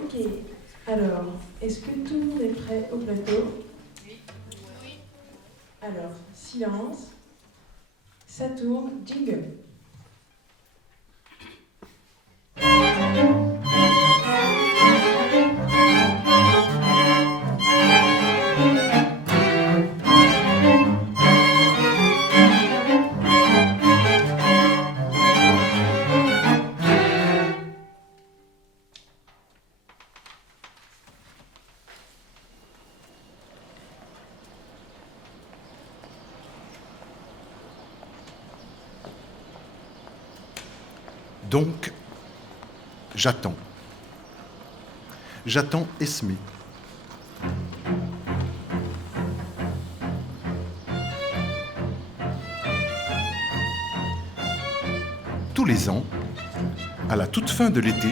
Ok, alors, est-ce que tout le monde est prêt au plateau? Oui. Alors, silence. Ça tourne, jingle. Donc, j'attends. J'attends Esmé. Tous les ans, à la toute fin de l'été,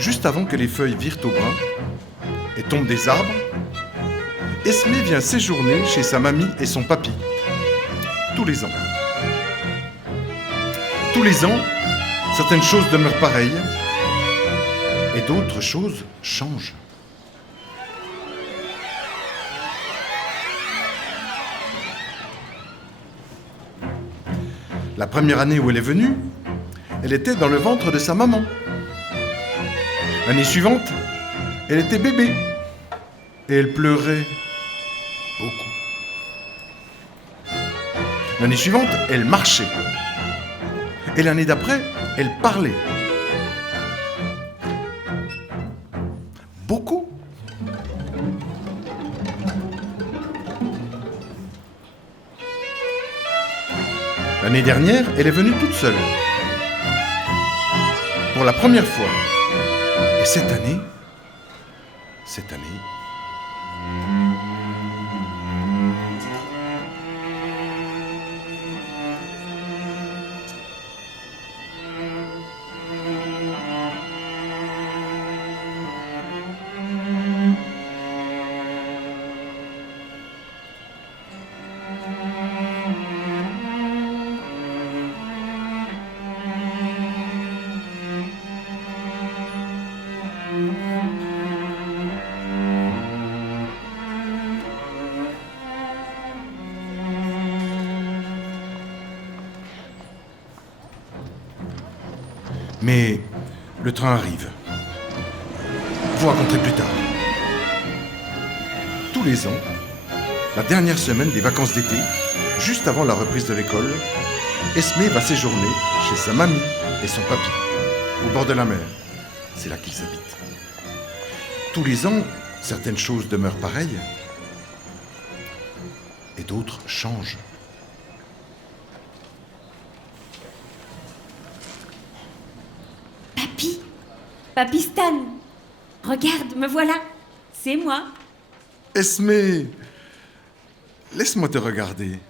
juste avant que les feuilles virent au brun et tombent des arbres, Esmé vient séjourner chez sa mamie et son papy. Tous les ans. Tous les ans, certaines choses demeurent pareilles et d'autres choses changent. La première année où elle est venue, elle était dans le ventre de sa maman. L'année suivante, elle était bébé et elle pleurait beaucoup. L'année suivante, elle marchait. Et l'année d'après, elle parlait. Beaucoup. L'année dernière, elle est venue toute seule. Pour la première fois. Et cette année... Mais le train arrive. Vous raconterez plus tard. Tous les ans, la dernière semaine des vacances d'été, juste avant la reprise de l'école, Esmé va séjourner chez sa mamie et son papy, au bord de la mer. C'est là qu'ils habitent. Tous les ans, certaines choses demeurent pareilles et d'autres changent. Papy Stan, regarde, me voilà. C'est moi. Esmé, laisse-moi te regarder.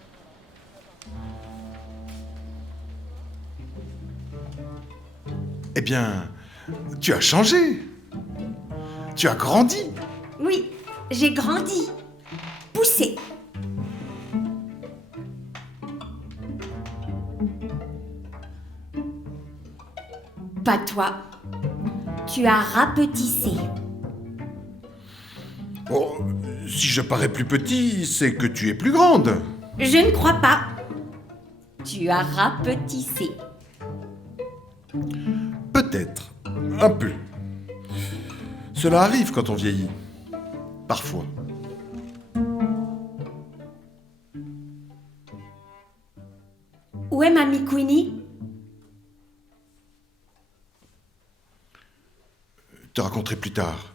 Eh bien, tu as changé. Tu as grandi. Oui, j'ai grandi. Poussé. Pas toi. Tu as rapetissé. Oh, si je parais plus petit, c'est que tu es plus grande. Je ne crois pas. Tu as rapetissé. Peut-être, un peu. Cela arrive quand on vieillit. Parfois. Où est Mamie Queenie? Te raconterai plus tard.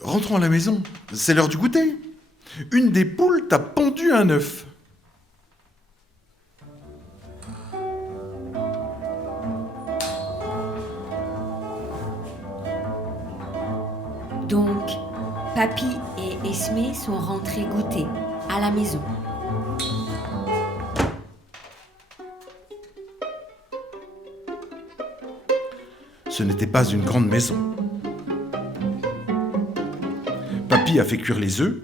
Rentrons à la maison. C'est l'heure du goûter. Une des poules t'a pondu un œuf. Donc, Papy et Esmé sont rentrés goûter à la maison. Ce n'était pas une grande maison. Papy a fait cuire les œufs.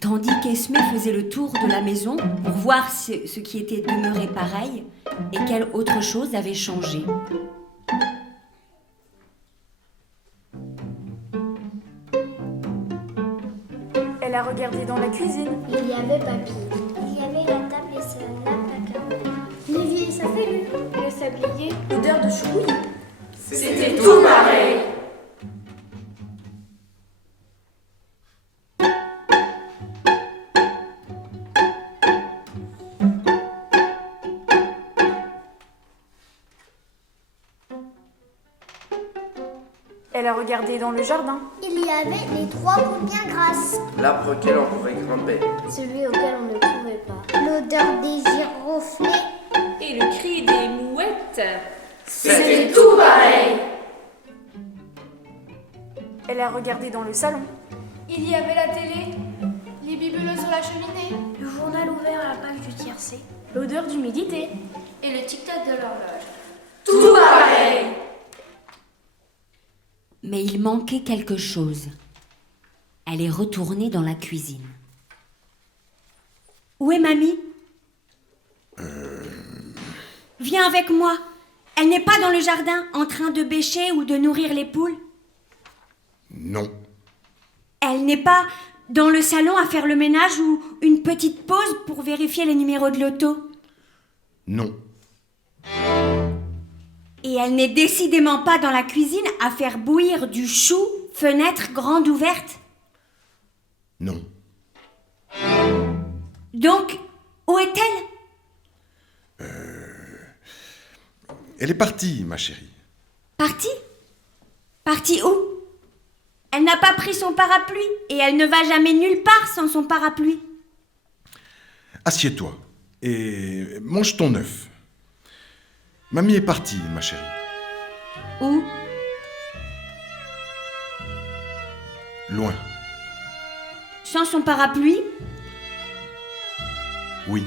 Tandis qu'Esmé faisait le tour de la maison pour voir ce qui était demeuré pareil et quelle autre chose avait changé. a regardé dans la cuisine. Il y avait papy. Il y avait la table et sa nappe à carreaux. L'évier et sa fêlure. Le sablier. L'odeur de chouille. C'était tout pareil. Elle a regardé dans le jardin. Il y avait les 3 paupières grasses. L'arbre auquel on pouvait grimper. Celui auquel on ne pouvait pas. L'odeur des giroflées. Et le cri des mouettes. C'était tout pareil. Elle a regardé dans le salon. Il y avait la télé, les bibelots sur la cheminée, Le journal ouvert à la page du tiercé. L'odeur d'humidité. et le tic-tac de l'horloge. Tout pareil. Mais il manquait quelque chose. Elle est retournée dans la cuisine. Où est mamie? Viens avec moi. Elle n'est pas dans le jardin en train de bêcher ou de nourrir les poules. Non. Elle n'est pas dans le salon à faire le ménage ou une petite pause pour vérifier les numéros de l'auto. Non. Et elle n'est décidément pas dans la cuisine à faire bouillir du chou, fenêtre grande ouverte. Non. Donc, où est-elle? Elle est partie, ma chérie. Partie? Partie où? Elle n'a pas pris son parapluie et elle ne va jamais nulle part sans son parapluie. Assieds-toi et mange ton œuf. Mamie est partie, ma chérie. Où? Loin. Sans son parapluie? Oui.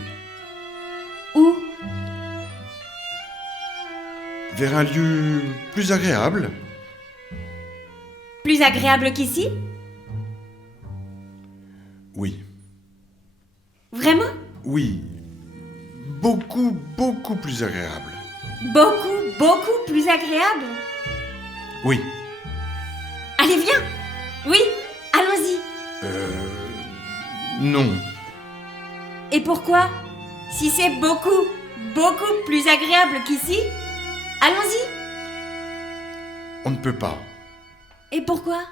Où? Vers un lieu plus agréable. Plus agréable qu'ici? Oui. Vraiment? Oui. Beaucoup, beaucoup plus agréable. Beaucoup, beaucoup plus agréable? Oui. Allez, viens! Oui, allons-y! Non. Et pourquoi? Si c'est beaucoup, beaucoup plus agréable qu'ici, allons-y! On ne peut pas. Et pourquoi?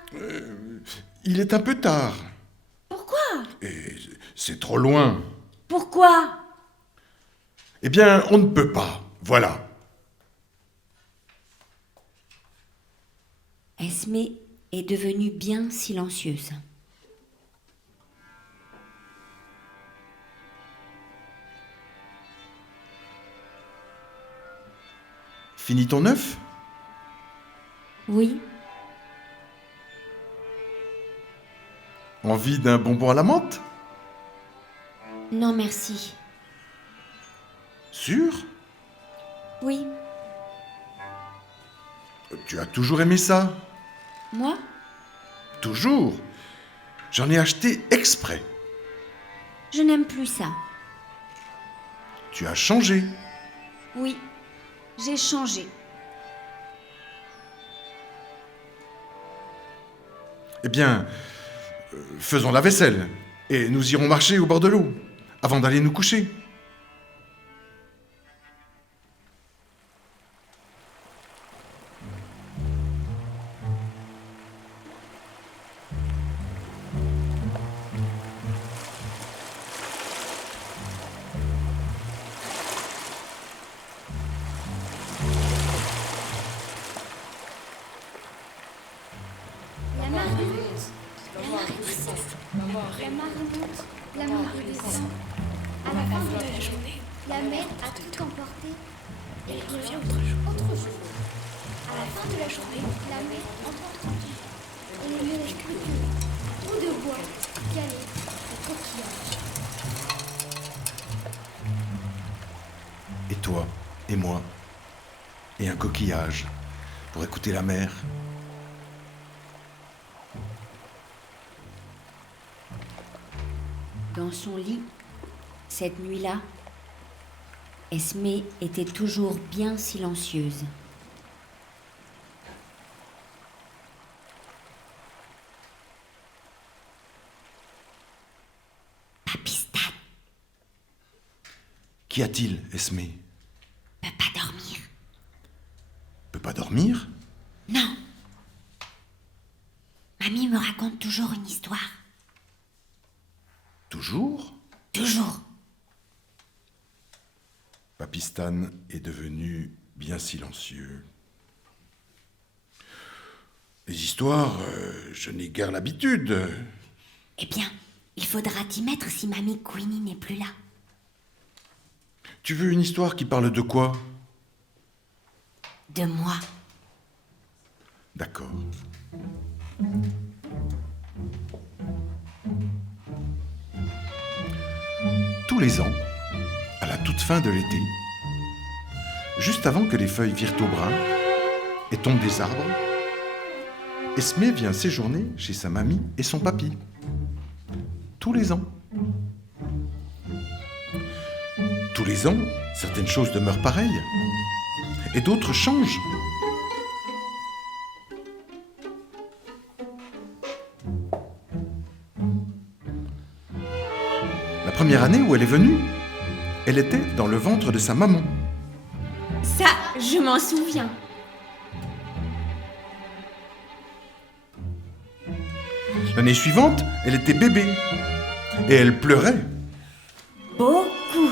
Il est un peu tard. Pourquoi? Et c'est trop loin. Pourquoi? Eh bien, on ne peut pas. Voilà. Esmé est devenue bien silencieuse. Finis ton œuf? Oui, Envie d'un bonbon à la menthe? non merci. Sûr? Oui, Tu as toujours aimé ça? moi? Toujours. J'en ai acheté exprès. Je n'aime plus ça. Tu as changé. Oui, j'ai changé. Eh bien, faisons la vaisselle et nous irons marcher au bord de l'eau avant d'aller nous coucher. La marmotte. La marmotte descend. À la fin de la journée, la mer a tout emporté et revient autre jour. À la fin de la journée, la mer entend tranquille. On ne mélange plus que trous de bois, galets et coquillages. Et toi, et moi, et un coquillage pour écouter la mer. Dans son lit, cette nuit-là, Esmé était toujours bien silencieuse. Qu'y a-t-il, Esmé? Peut pas dormir. Peut pas dormir? Non. Mamie me raconte toujours une histoire. Toujours? Toujours. Papy Stan est devenu bien silencieux. Les histoires, je n'ai guère l'habitude. Eh bien, il faudra t'y mettre si mamie Queenie n'est plus là. Tu veux une histoire qui parle de quoi? De moi. D'accord. Tous les ans, à la toute fin de l'été, juste avant que les feuilles virent au brun et tombent des arbres, Esmé vient séjourner chez sa mamie et son papy. Tous les ans. Tous les ans, certaines choses demeurent pareilles et d'autres changent. La première année où elle est venue, elle était dans le ventre de sa maman. Ça, je m'en souviens. L'année suivante, elle était bébé et elle pleurait. Beaucoup.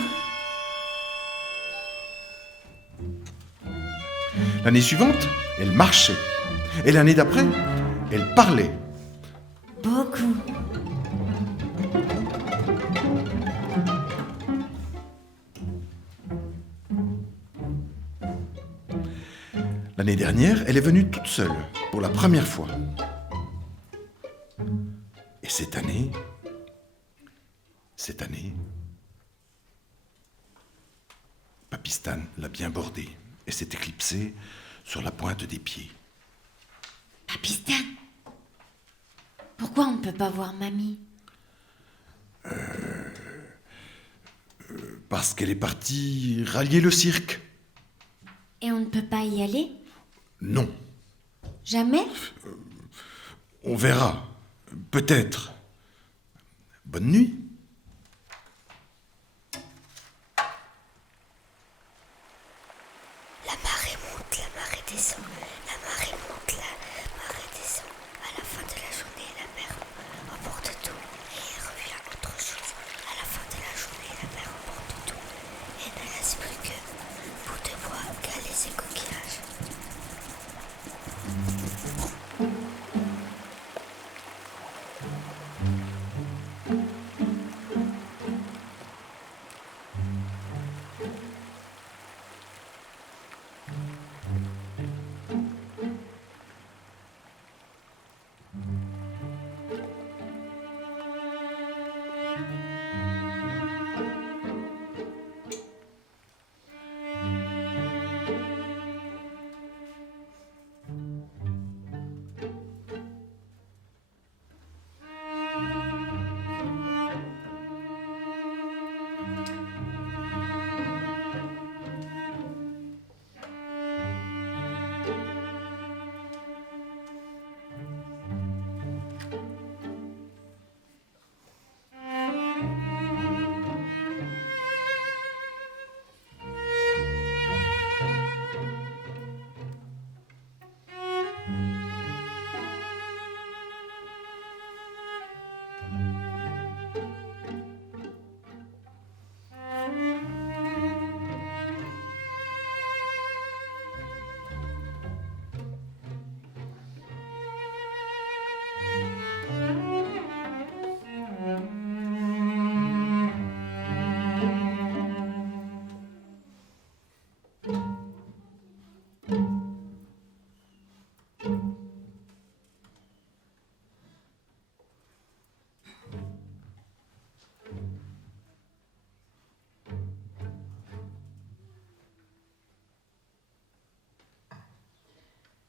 L'année suivante, elle marchait. Et l'année d'après, elle parlait. Beaucoup. L'année dernière, elle est venue toute seule, pour la première fois. Et cette année, Papy Stan l'a bien bordée et s'est éclipsée sur la pointe des pieds. Papy Stan, pourquoi on ne peut pas voir mamie? Parce qu'elle est partie rallier le cirque. Et on ne peut pas y aller? Non, Jamais? on verra. Peut-être. Bonne nuit. La marée monte, la marée descend. La marée monte, la marée descend. À la fin de la journée, la mer emporte tout. Et il revient autre chose. À la fin de la journée, la mer emporte tout. Et ne laisse plus que bout de bois, galets et coquillages.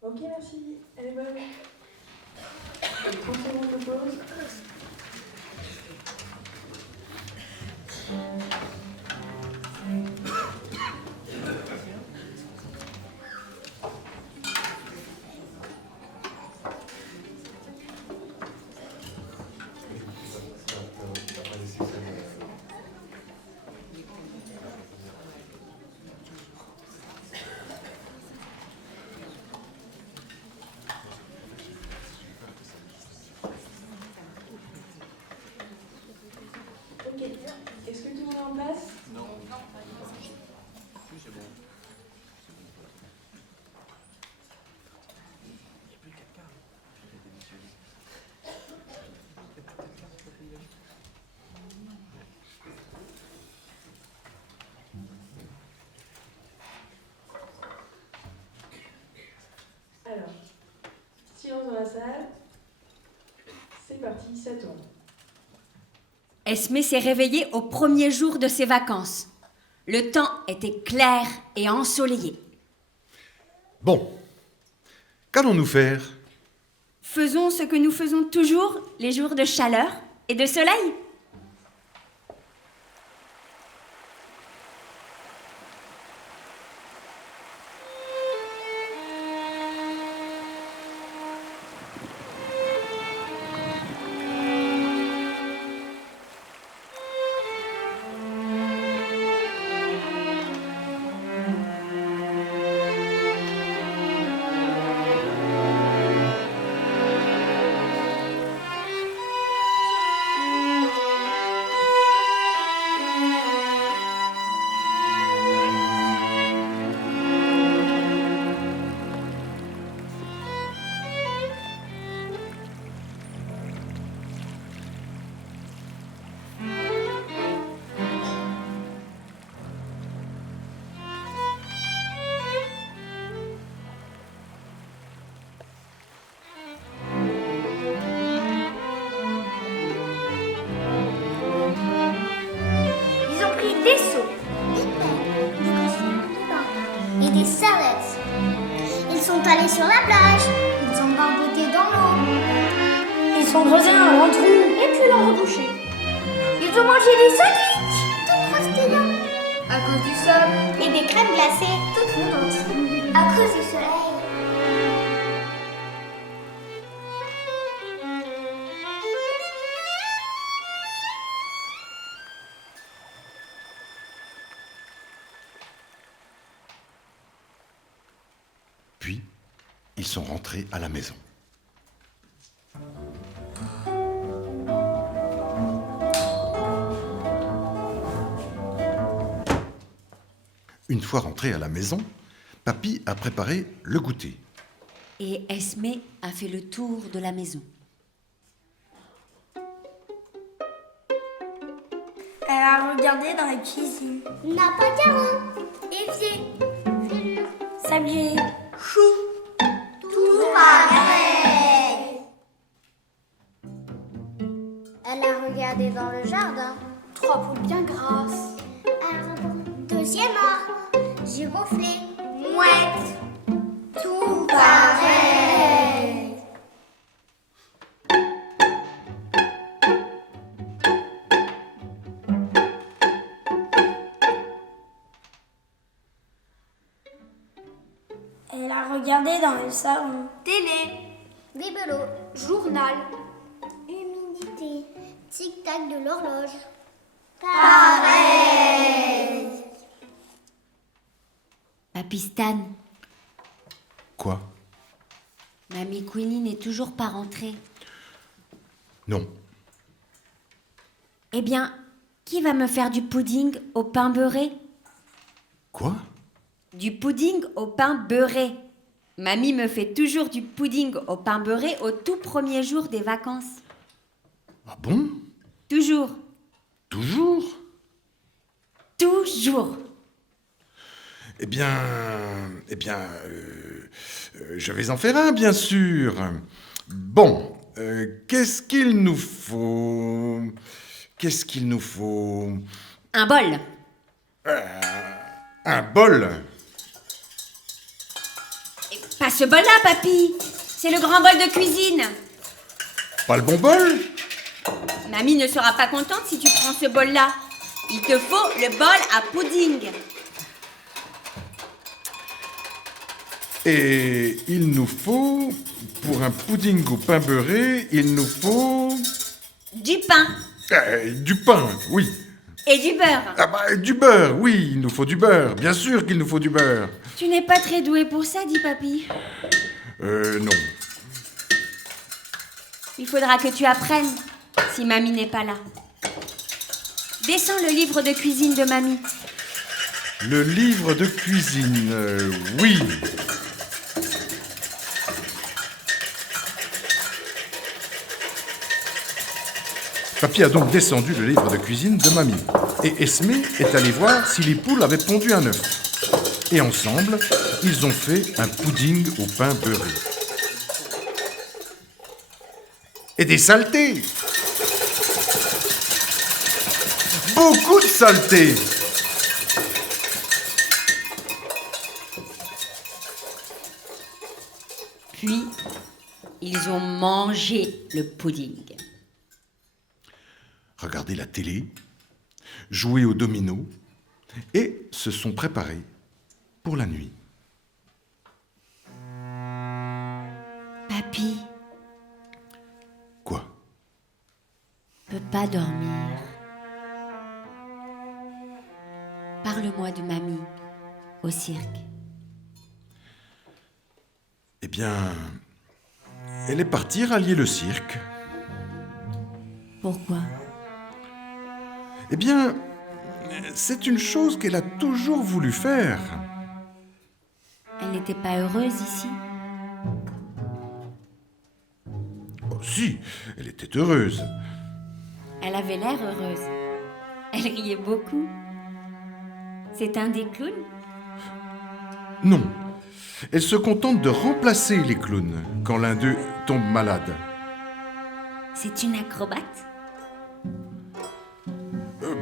Ok, merci. Elle est bonne. 30 secondes de pause. s'installe. C'est parti, ça tourne. Esmé s'est réveillée au premier jour de ses vacances. Le temps était clair et ensoleillé. Bon, qu'allons-nous faire? Faisons ce que nous faisons toujours les jours de chaleur et de soleil. Ils ont pris des seaux, des pelles, des costumes de bain et des serviettes. Ils sont allés sur la plage. Ils ont barboté dans l'eau. Ils sont creusés un grand trou et puis l'ont rebouché. Ils ont mangé des sandwichs tout croustillants à cause du sol et des crèmes glacées toutes fondantes à cause du soleil. Puis, ils sont rentrés à la maison. Une fois rentrés à la maison, Papy a préparé le goûter. Et Esmé a fait le tour de la maison. Elle a regardé dans la cuisine. N'a pas caron, évier, fêlure, Sablier. chou, tout pareil. Elle a regardé dans le jardin. 3 poules bien grasses. Arbre, deuxième arbre, giroflée, mouette, tout pareil. Elle a regardé dans le salon. Télé, bibelot, Journal. humidité, tic-tac de l'horloge. Pareil. Papy Stan, Quoi? Mamie Queenie n'est toujours pas rentrée. Non. Eh bien, qui va me faire du pudding au pain beurré? Quoi? Du pudding au pain beurré. Mamie me fait toujours du pudding au pain beurré au tout premier jour des vacances. Ah bon? Toujours. Toujours? Toujours. Eh bien, je vais en faire un, bien sûr. Bon, qu'est-ce qu'il nous faut? Qu'est-ce qu'il nous faut? Un bol. Un bol? Pas ce bol-là, papy. C'est le grand bol de cuisine. Pas le bon bol? Mamie ne sera pas contente si tu prends ce bol-là. Il te faut le bol à pudding. Et il nous faut, pour un pudding au pain beurré, il nous faut... Du pain du pain, oui. et du beurre. Ah bah, du beurre, oui, il nous faut du beurre. Bien sûr qu'il nous faut du beurre. Tu n'es pas très doué pour ça, dit papy. Non. Il faudra que tu apprennes si mamie n'est pas là. Descends le livre de cuisine de mamie. Le livre de cuisine, oui. Papy a donc descendu le livre de cuisine de mamie. Et Esmé est allé voir si les poules avaient pondu un œuf. Et ensemble, ils ont fait un pudding au pain beurré. Et des saletés. Beaucoup de saletés. Puis, ils ont mangé le pudding. Regardé la télé, joué au domino et se sont préparés pour la nuit. Papy Quoi? peut pas dormir. Parle-moi de mamie au cirque. Eh bien, elle est partie rallier le cirque. Pourquoi? Eh bien, c'est une chose qu'elle a toujours voulu faire. Elle n'était pas heureuse ici? Oh, si, elle était heureuse. Elle avait l'air heureuse. Elle riait beaucoup. C'est un des clowns? Non, elle se contente de remplacer les clowns quand l'un d'eux tombe malade. C'est une acrobate?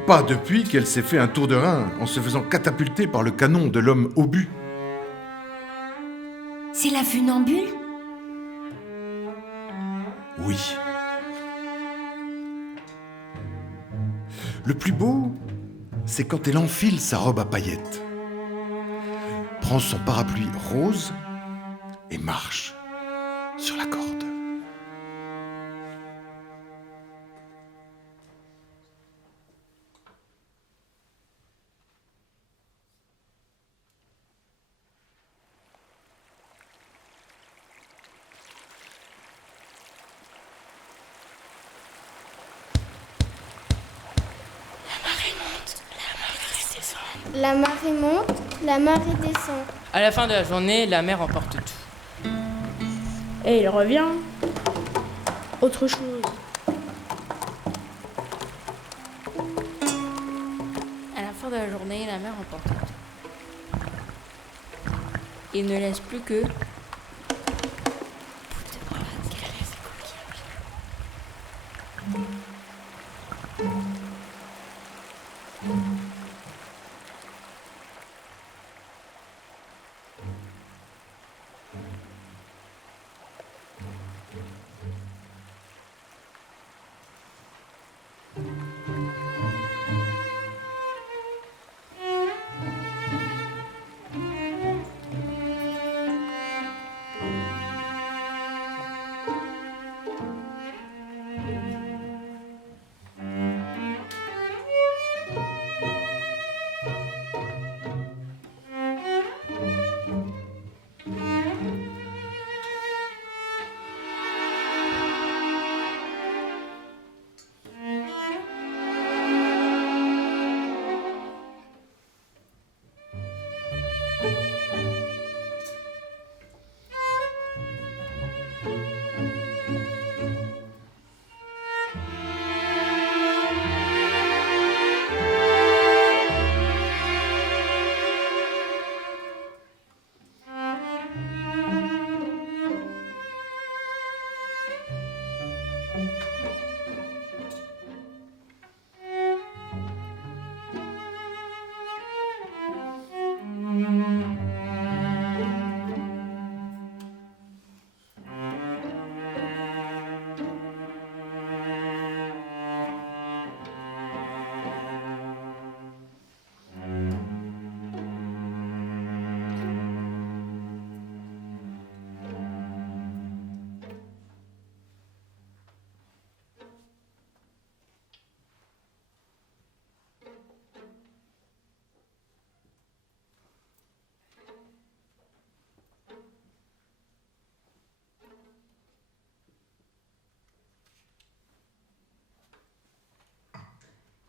Pas depuis qu'elle s'est fait un tour de rein en se faisant catapulter par le canon de l'homme obus. C'est la funambule? Oui. Le plus beau, c'est quand elle enfile sa robe à paillettes, prend son parapluie rose et marche sur la corde. La marée monte, la marée descend. À la fin de la journée, la mer emporte tout. Et il revient. Autre chose. À la fin de la journée, la mer emporte tout. Il ne laisse plus que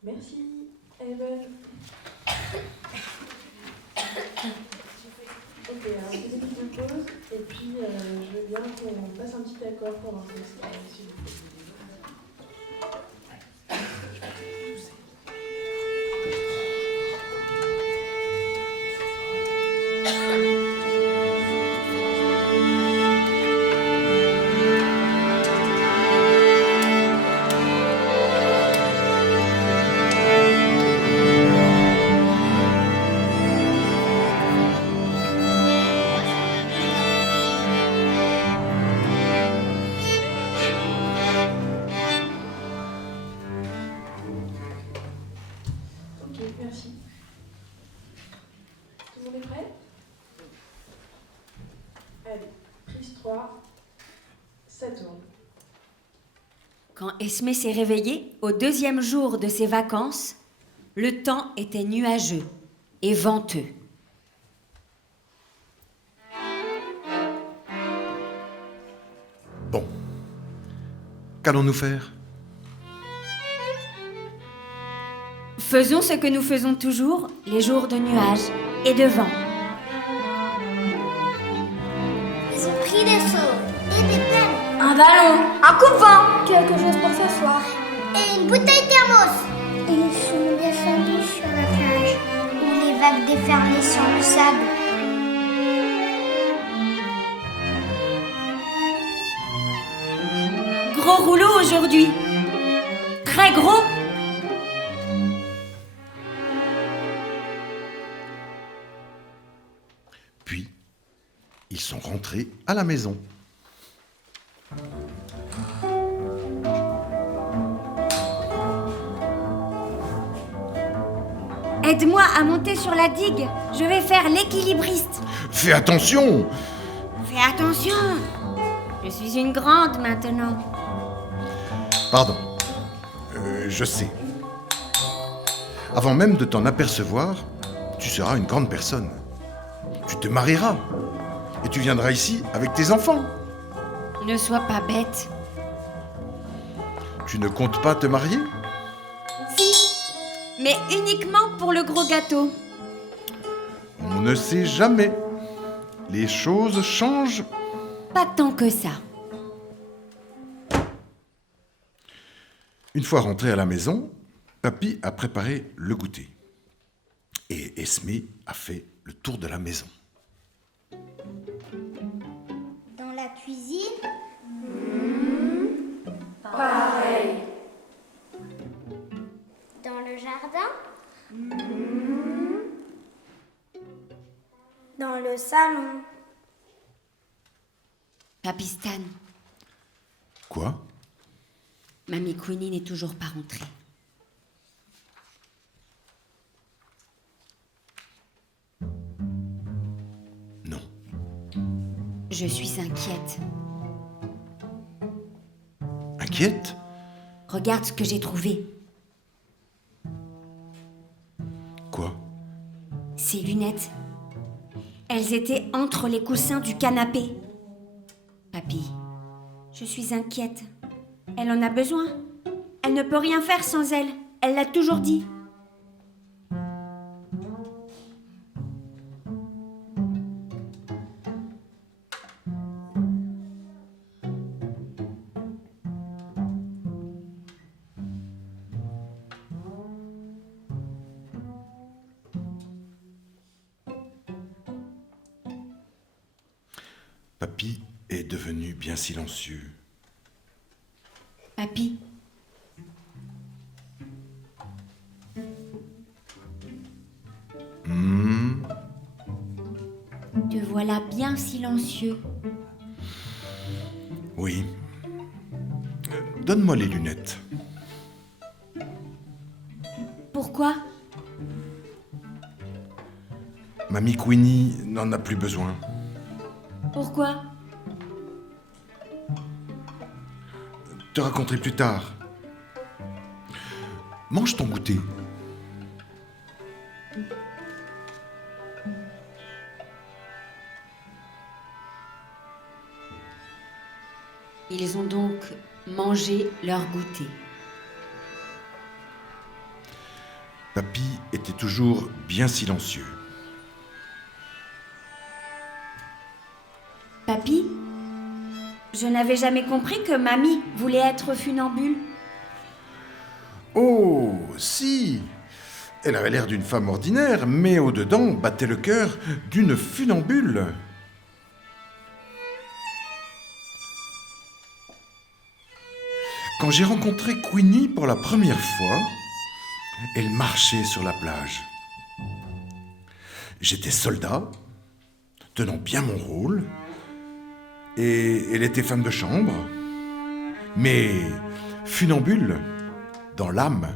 Merci, Evan. Ok, alors une petite pause, et puis je veux bien qu'on fasse un petit accord pour un test, s'il vous plaît. 3, ça tourne. Quand Esmé s'est réveillée, au 2e jour de ses vacances, le temps était nuageux et venteux. Bon. Qu'allons-nous faire? Faisons ce que nous faisons toujours, les jours de nuages et de vent. Ils ont pris des seaux et des pelles Un ballon, un coupe-vent, Quelque chose pour s'asseoir. et une bouteille thermos. Et ils sont descendus sur la plage où les vagues déferlaient sur le sable. Gros rouleau aujourd'hui. Très gros. Puis, ils sont rentrés à la maison. Aide-moi à monter sur la digue. Je vais faire l'équilibriste. Fais attention! Fais attention. Je suis une grande maintenant. Pardon. Je sais. Avant même de t'en apercevoir, tu seras une grande personne. Tu te marieras. Et tu viendras ici avec tes enfants. Ne sois pas bête. Tu ne comptes pas te marier? Si, mais uniquement pour le gros gâteau. On ne sait jamais. Les choses changent. Pas tant que ça. Une fois rentré à la maison, Papy a préparé le goûter. Et Esmé a fait le tour de la maison. Dans la cuisine, Pareil. dans le jardin, dans le salon. Papy Stan, Quoi? Mamie Queenie n'est toujours pas rentrée. Non. Je suis inquiète. Inquiète? Regarde ce que j'ai trouvé. Quoi? Ces lunettes. Elles étaient entre les coussins du canapé. Papy, je suis inquiète. Elle en a besoin. Elle ne peut rien faire sans elles. Elle l'a toujours dit. Papy est devenu bien silencieux. Papy, te voilà bien silencieux. Oui. Donne-moi les lunettes. Pourquoi? Mamie Queenie n'en a plus besoin. Pourquoi? Te raconterai plus tard. Mange ton goûter. Ils ont donc mangé leur goûter. Papy était toujours bien silencieux. Papy, je n'avais jamais compris que Mamie voulait être funambule. Oh, si! Elle avait l'air d'une femme ordinaire, mais au-dedans battait le cœur d'une funambule. Quand j'ai rencontré Queenie pour la première fois, elle marchait sur la plage. J'étais soldat, tenant bien mon rôle, et elle était femme de chambre, mais funambule dans l'âme.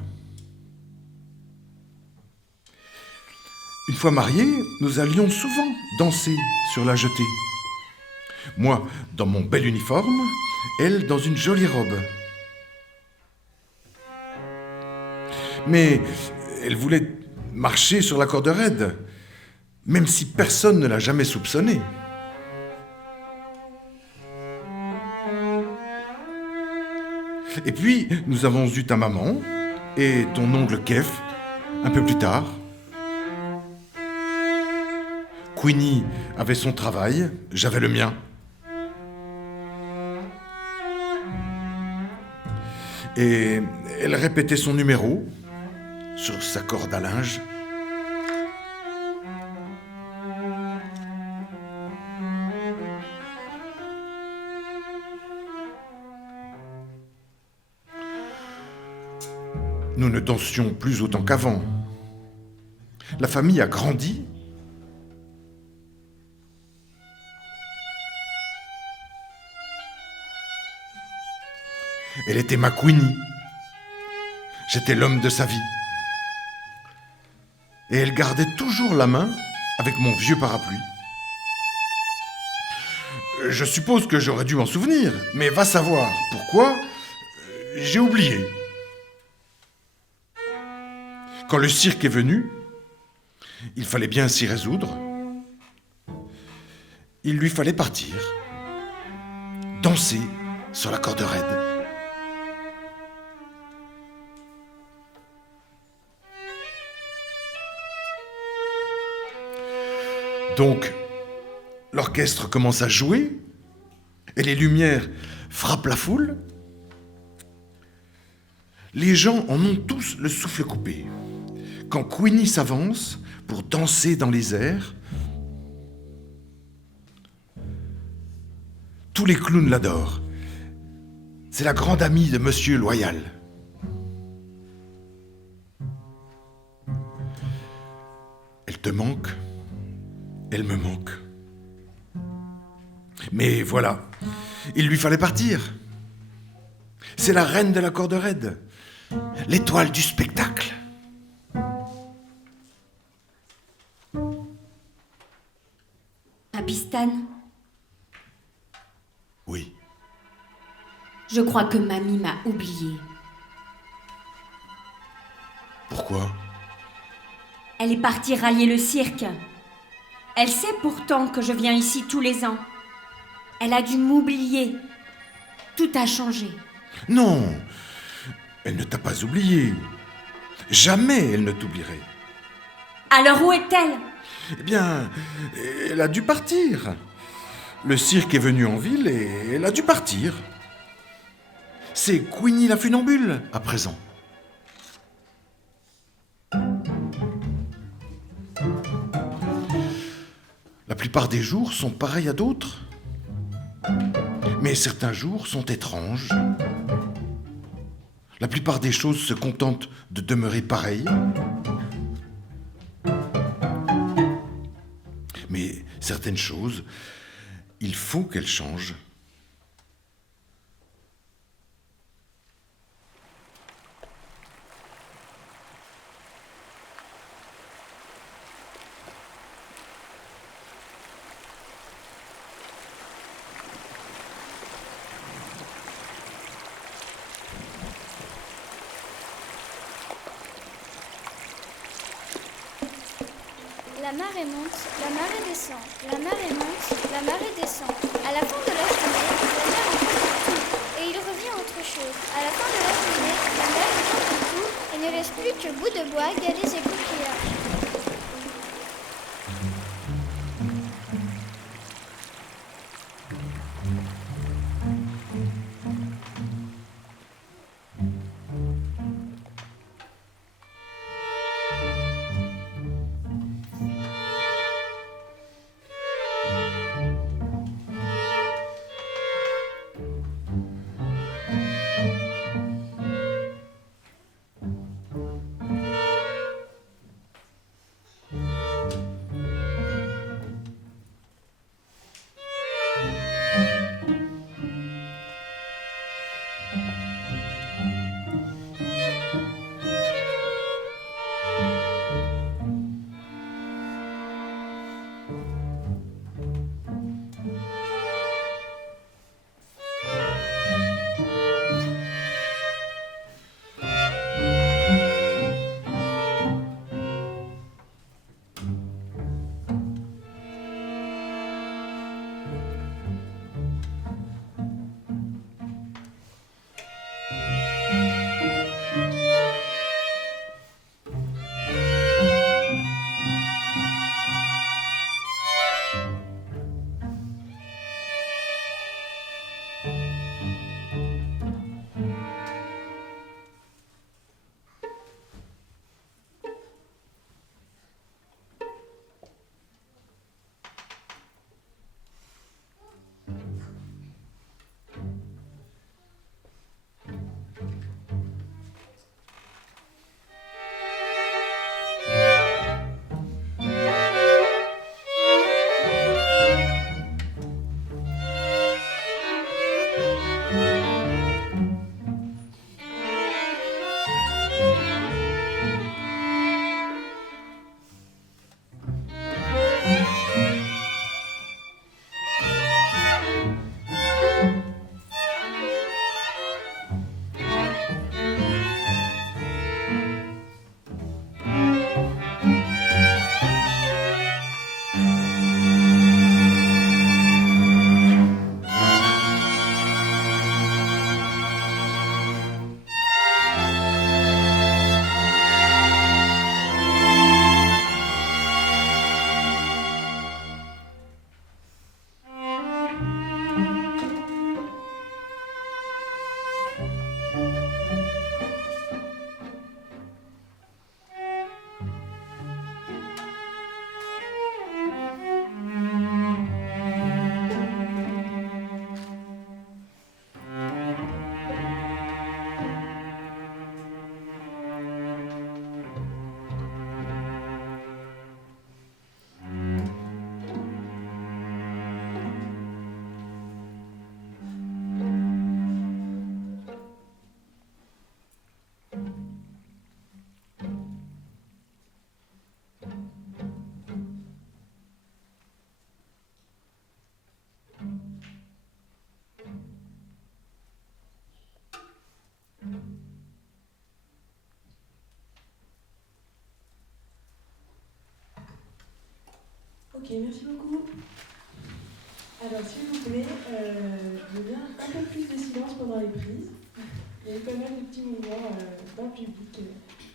Une fois mariés, nous allions souvent danser sur la jetée. Moi, dans mon bel uniforme, elle dans une jolie robe. Mais elle voulait marcher sur la corde raide, même si personne ne l'a jamais soupçonné. Et puis, nous avons eu ta maman et ton oncle Kev, un peu plus tard. Queenie avait son travail, j'avais le mien. Et elle répétait son numéro sur sa corde à linge. Nous ne dansions plus autant qu'avant. La famille a grandi. Elle était ma Queenie. J'étais l'homme de sa vie. Et elle gardait toujours la main avec mon vieux parapluie. Je suppose que j'aurais dû m'en souvenir, mais va savoir pourquoi j'ai oublié. Quand le cirque est venu, il fallait bien s'y résoudre. Il lui fallait partir, danser sur la corde raide. Donc, l'orchestre commence à jouer et les lumières frappent la foule. Les gens en ont tous le souffle coupé. Quand Queenie s'avance pour danser dans les airs, tous les clowns l'adorent. C'est la grande amie de Monsieur Loyal. Elle te manque, elle me manque. Mais voilà, il lui fallait partir. C'est la reine de la corde raide, l'étoile du spectacle. Papy Stan, Oui. je crois que mamie m'a oublié. Pourquoi? Elle est partie rallier le cirque. Elle sait pourtant que je viens ici tous les ans. Elle a dû m'oublier. Tout a changé. Non, elle ne t'a pas oublié. Jamais elle ne t'oublierait. Alors où est-elle? Eh bien, elle a dû partir. Le cirque est venu en ville et elle a dû partir. C'est Queenie la funambule, à présent. La plupart des jours sont pareils à d'autres. Mais certains jours sont étranges. La plupart des choses se contentent de demeurer pareilles. Mais certaines choses, il faut qu'elles changent. La marée monte, la marée descend, la marée monte, la marée descend. À la fin de la journée, la mer emporte tout, et il revient autre chose. À la fin de la journée, la mer emporte tout, et ne laisse plus que bout de bois, galets et coquillages. Ok, merci beaucoup. Alors, s'il vous plaît, je veux bien un peu plus de silence pendant les prises. Il y a eu pas mal de petits mouvements dans le public.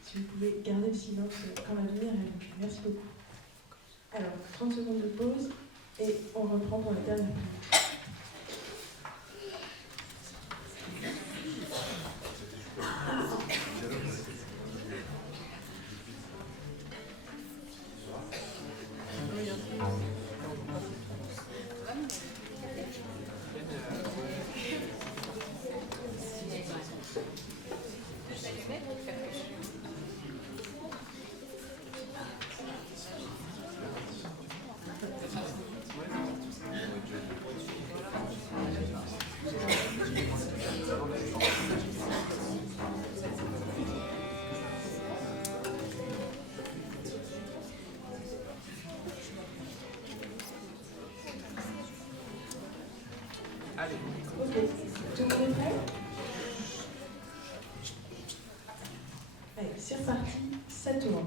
Si vous pouvez garder le silence quand la lumière est allumée. Merci beaucoup. Alors, 30 secondes de pause et on reprend pour la dernière prise. Ok, tout le monde est prêt? Allez, c'est reparti, ça tourne.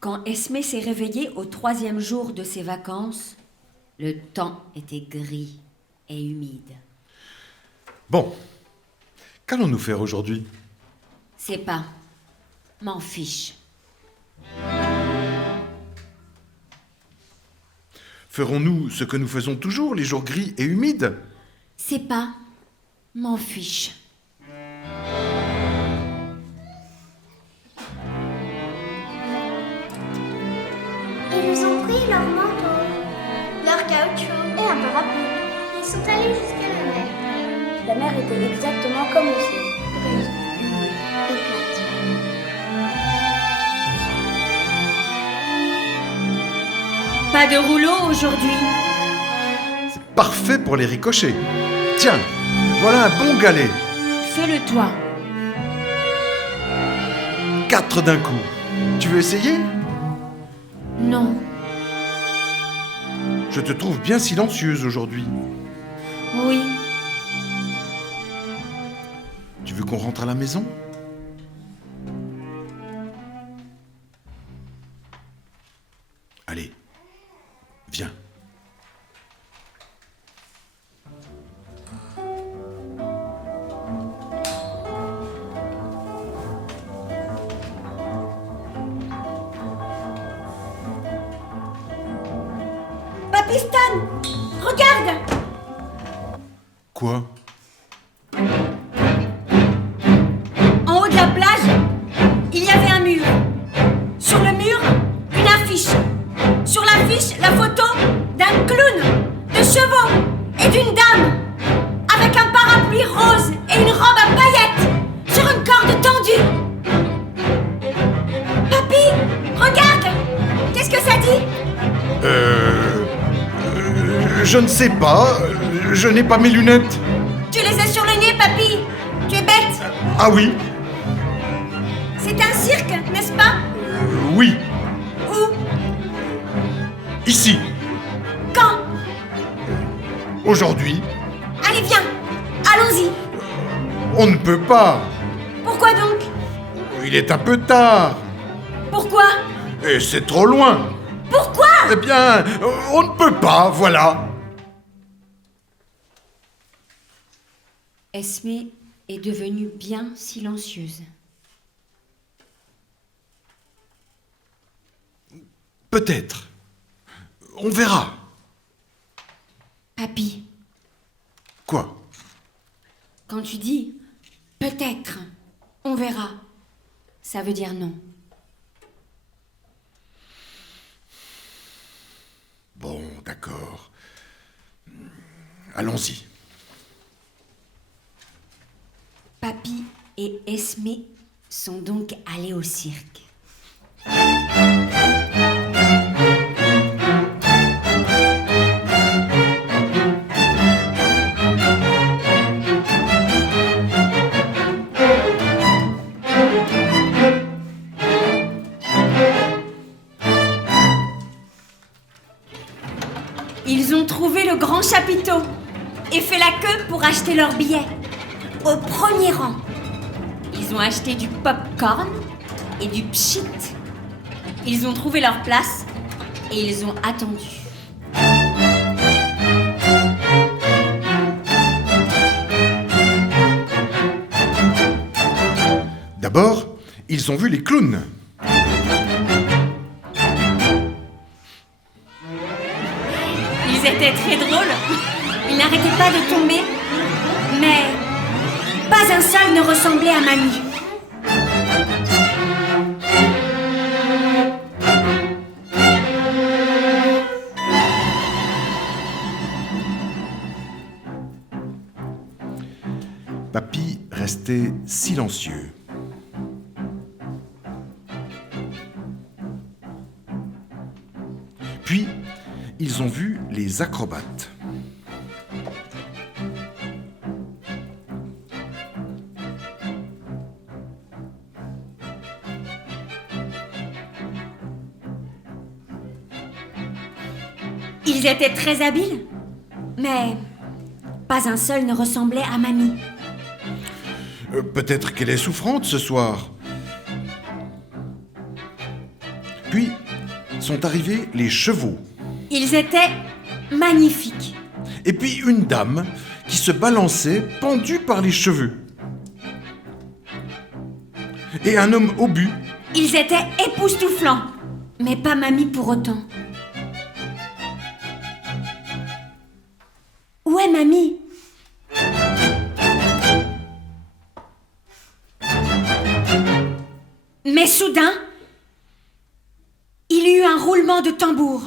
Quand Esmé s'est réveillée au 3e jour de ses vacances, le temps était gris et humide. Bon, qu'allons-nous faire aujourd'hui? C'est pas. M'en fiche. Ferons-nous ce que nous faisons toujours, les jours gris et humides? C'est pas. M'en fiche. Ils nous ont pris leur manteau, leur caoutchouc et un parapluie. Ils sont allés jusqu'à la mer. La mer était exactement comme l'océan. Grise, humide et plate. Pas de rouleau aujourd'hui. C'est parfait pour les ricochets. Tiens, voilà un bon galet. Fais-le toi. 4 d'un coup. Tu veux essayer? Non. Je te trouve bien silencieuse aujourd'hui. Oui. Tu veux qu'on rentre à la maison? Allez, viens. Papy Stan, regarde. Quoi? En haut de la plage, il y avait un mur. Sur le mur, une affiche. Sur l'affiche, la photo d'un clown, de chevaux et d'une dame. Avec un parapluie rose et une robe à paillettes. Sur une corde tendue. Papy, regarde. Qu'est-ce que ça dit? Je ne sais pas. Je n'ai pas mes lunettes. Tu les as sur le nez, papy. Tu es bête. Ah oui? C'est un cirque, n'est-ce pas? Oui. Où? Ici. Quand? Aujourd'hui. Allez, viens. Allons-y. On ne peut pas. Pourquoi donc? Il est un peu tard. Pourquoi? Et c'est trop loin. Pourquoi? Eh bien, on ne peut pas, voilà. Esmé est devenue bien silencieuse. Peut-être. On verra. Papy, Quoi? quand tu dis « peut-être, on verra », ça veut dire non. Bon, d'accord. Allons-y. Papy et Esmé sont donc allés au cirque. Ils ont trouvé le grand chapiteau et fait la queue pour acheter leurs billets. Au premier rang. Ils ont acheté du pop-corn et du pchit. Ils ont trouvé leur place Et ils ont attendu. D'abord, ils ont vu les clowns. Ils étaient très drôles. Ils n'arrêtaient pas de tomber. Mais pas un seul ne ressemblait à Mamie. Papy restait silencieux. Puis, ils ont vu les acrobates. Ils étaient très habiles. Mais pas un seul ne ressemblait à Mamie. Peut-être qu'elle est souffrante ce soir. Puis, sont arrivés les chevaux. Ils étaient magnifiques. Et puis une dame qui se balançait pendue par les cheveux. Et un homme obus. Ils étaient époustouflants. Mais pas Mamie pour autant. Où est Mamie? Mais soudain, il y eut un roulement de tambour.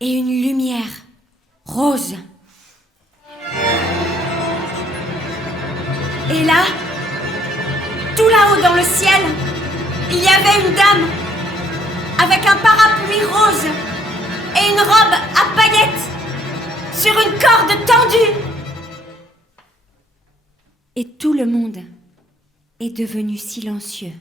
Et une lumière rose. Et là, tout là-haut dans le ciel, il y avait une dame avec un parapluie rose et une robe à paillettes sur une corde tendue. Et tout le monde est devenu silencieux.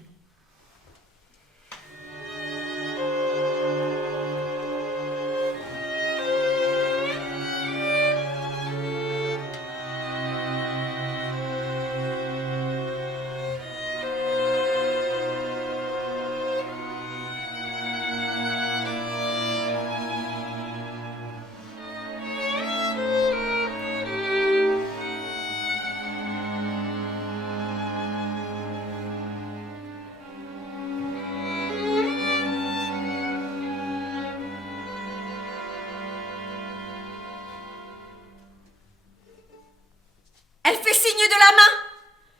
Elle fait signe de la main.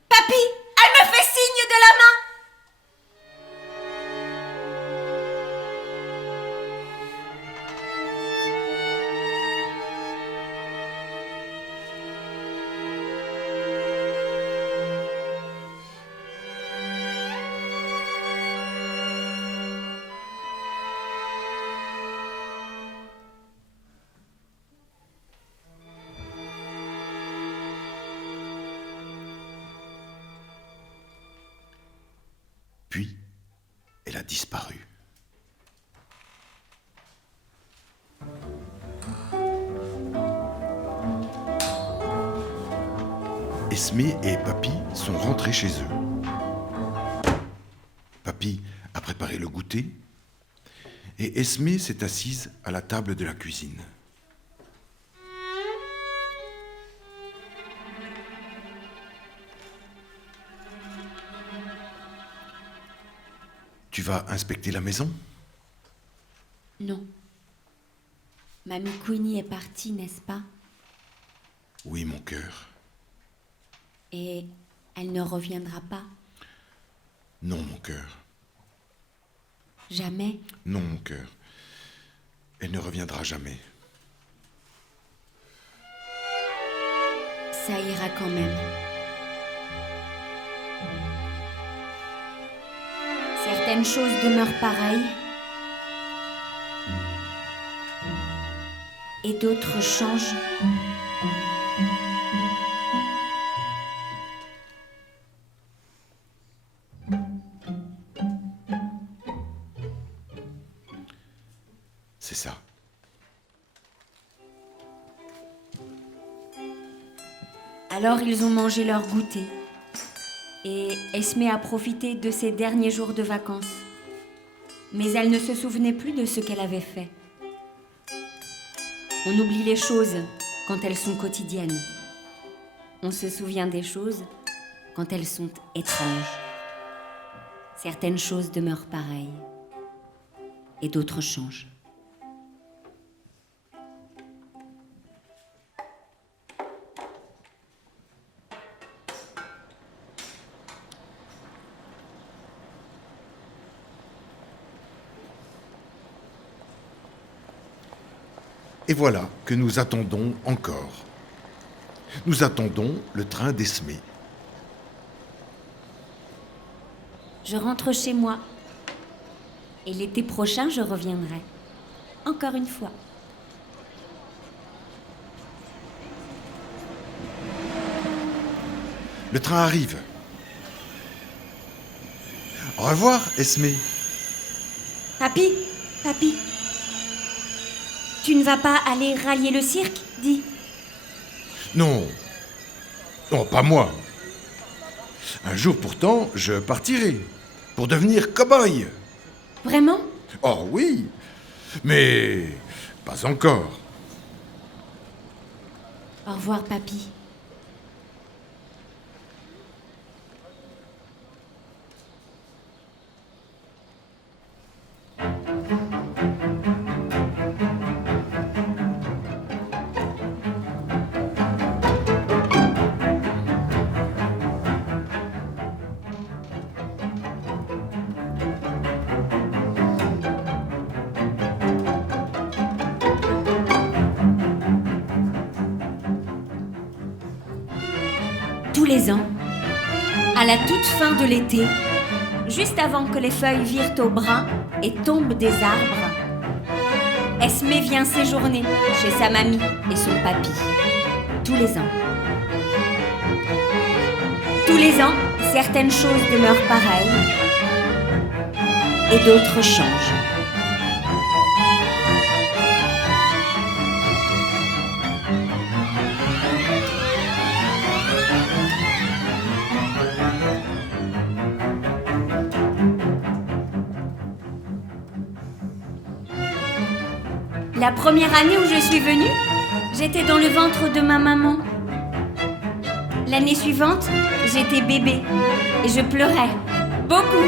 Papy, elle me fait signe de la main. Puis, elle a disparu. Esmé et Papy sont rentrés chez eux. Papy a préparé le goûter et Esmé s'est assise à la table de la cuisine. Tu vas inspecter la maison? Non. Mamie Queenie est partie, n'est-ce pas? Oui, mon cœur. Et elle ne reviendra pas? Non, mon cœur. Jamais? Non, mon cœur. Elle ne reviendra jamais. Ça ira quand même. Certaines choses demeurent pareilles et d'autres changent. C'est ça. Alors ils ont mangé leur goûter. Et Esmé a profité de ses derniers jours de vacances. Mais elle ne se souvenait plus de ce qu'elle avait fait. On oublie les choses quand elles sont quotidiennes. On se souvient des choses quand elles sont étranges. Certaines choses demeurent pareilles et d'autres changent. Et voilà que nous attendons encore. Nous attendons le train d'Esmé. Je rentre chez moi. Et l'été prochain, je reviendrai. Encore une fois. Le train arrive. Au revoir, Esmé. Papy, papy. Tu ne vas pas aller rallier le cirque, dis. Non. Non, pas moi. Un jour pourtant, je partirai. Pour devenir cow-boy. Vraiment? Oh oui. Mais pas encore. Au revoir, papy. Tous les ans, à la toute fin de l'été, juste avant que les feuilles virent au brun et tombent des arbres, Esmé vient séjourner chez sa mamie et son papy. Tous les ans. Tous les ans, certaines choses demeurent pareilles et d'autres changent. La première année où je suis venue, j'étais dans le ventre de ma maman. L'année suivante, j'étais bébé et je pleurais beaucoup.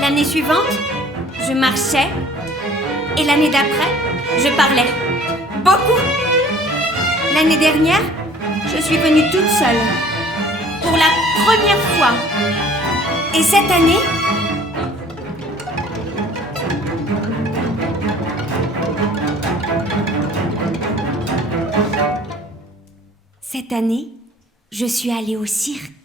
L'année suivante, je marchais et l'année d'après, je parlais beaucoup. L'année dernière, je suis venue toute seule pour la première fois. Et cette année, je suis allée au cirque.